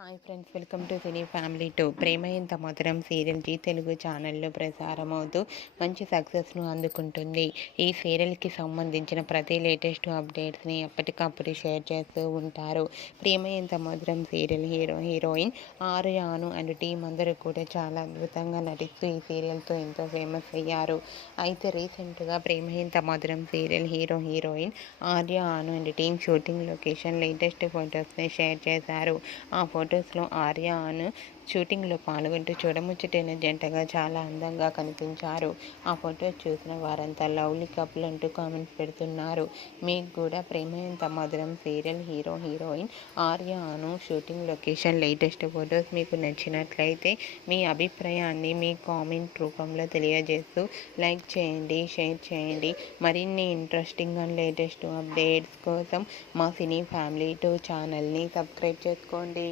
Hi friends, welcome to cine family 2. Prema Intha Madhuram serial G Telugu ఛానల్లో ప్రసారమవుతూ మంచి సక్సెస్ను అందుకుంటుంది. ఈ సీరియల్కి సంబంధించిన ప్రతి లేటెస్ట్ అప్డేట్స్ని ఎప్పటికప్పుడు షేర్ చేస్తూ ఉంటారు. ప్రేమ ఇంత మధురం సీరియల్ హీరోయిన్ ఆర్యాను అండ్ టీం అందరూ కూడా చాలా అద్భుతంగా నటిస్తూ ఈ సీరియల్తో ఎంతో ఫేమస్ అయ్యారు. అయితే రీసెంట్గా ప్రేమ ఇంత మధురం సీరియల్ హీరోయిన్ ఆర్యాను and team shooting location latest ఫొటోస్ని షేర్ చేశారు. ఆ ఫొటోస్లో ఆర్యాను షూటింగ్లో పాల్గొంటూ చూడముచ్చటైన జంటగా చాలా అందంగా కనిపించారు. ఆ ఫొటోస్ చూసిన వారంతా లవ్లీ కపుల్ అంటూ కామెంట్స్ పెడుతున్నారు. మీకు కూడా ప్రేమ ఎంత మధురం సీరియల్ హీరోయిన్ ఆర్యాను షూటింగ్ లొకేషన్ లేటెస్ట్ ఫొటోస్ మీకు నచ్చినట్లయితే మీ అభిప్రాయాన్ని మీ కామెంట్ రూపంలో తెలియజేస్తూ లైక్ చేయండి, షేర్ చేయండి. మరిన్ని ఇంట్రెస్టింగ్ అండ్ లేటెస్ట్ అప్డేట్స్ కోసం మా సినీ ఫ్యామిలీ 2 ఛానల్ని సబ్స్క్రైబ్ చేసుకోండి.